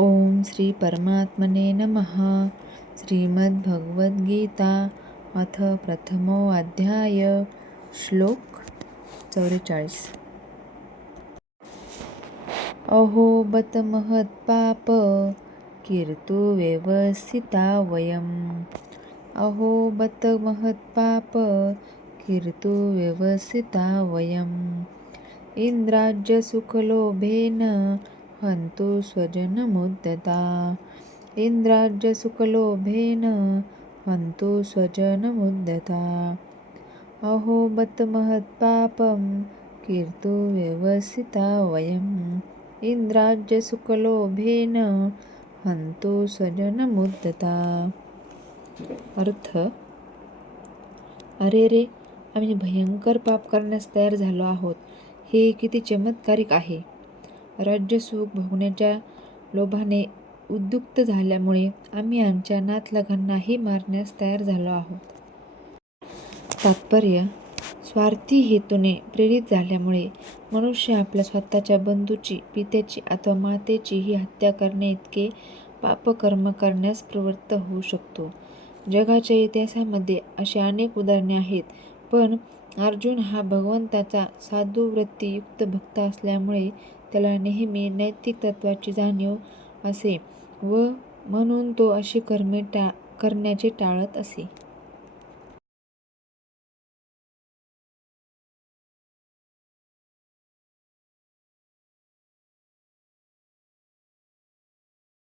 ओम श्री परमात्मने नमः. श्रीमद्भगवद्गीता अथ प्रथमो अध्याय. श्लोक 44. अहो बत महत्पाप कीर्तु व्यवसिता वयम्. अहो बत महत्पाप कीर्तु व्यवसिता वयम्. इंद्राज्य सुखलोभेन हन्तु स्वजनमुद्धता. इंद्राज्य सुखलोभेन हन्तु स्वजनमुद्धता. अहो बत महत्पापं कीर्तु व्यवसिता वयम्. इंद्राज्य सुखलोभेन हन्तु स्वजनमुद्धता. अर्थ: अरे रे, आम्ही भयंकर पाप करण्यास तयार झालो आहोत. हे किती चमत्कारिक आहे. राज्यसुख भोगण्याच्या लोभाने उद्युक्त झाल्यामुळे आम्ही आमच्या नातलगांनाही मारण्यास तयार झालो आहोत. तात्पर्य: स्वार्थी हेतूने प्रेरित झाल्यामुळे मनुष्य आपल्या स्वतःच्या बंधूची, पित्याची अथवा मातेचीही हत्या करण्याइतके पापकर्म करण्यास प्रवृत्त होऊ शकतो. जगाच्या इतिहासामध्ये अशी अनेक उदाहरणे आहेत, पण अर्जुन हा भगवंताचा साधुवृत्तीयुक्त भक्त असल्यामुळे त्याला नेहमी नैतिक तत्त्वाची जाणीव असे व म्हणून तो अशी कर्मे करण्याचे टाळत असे.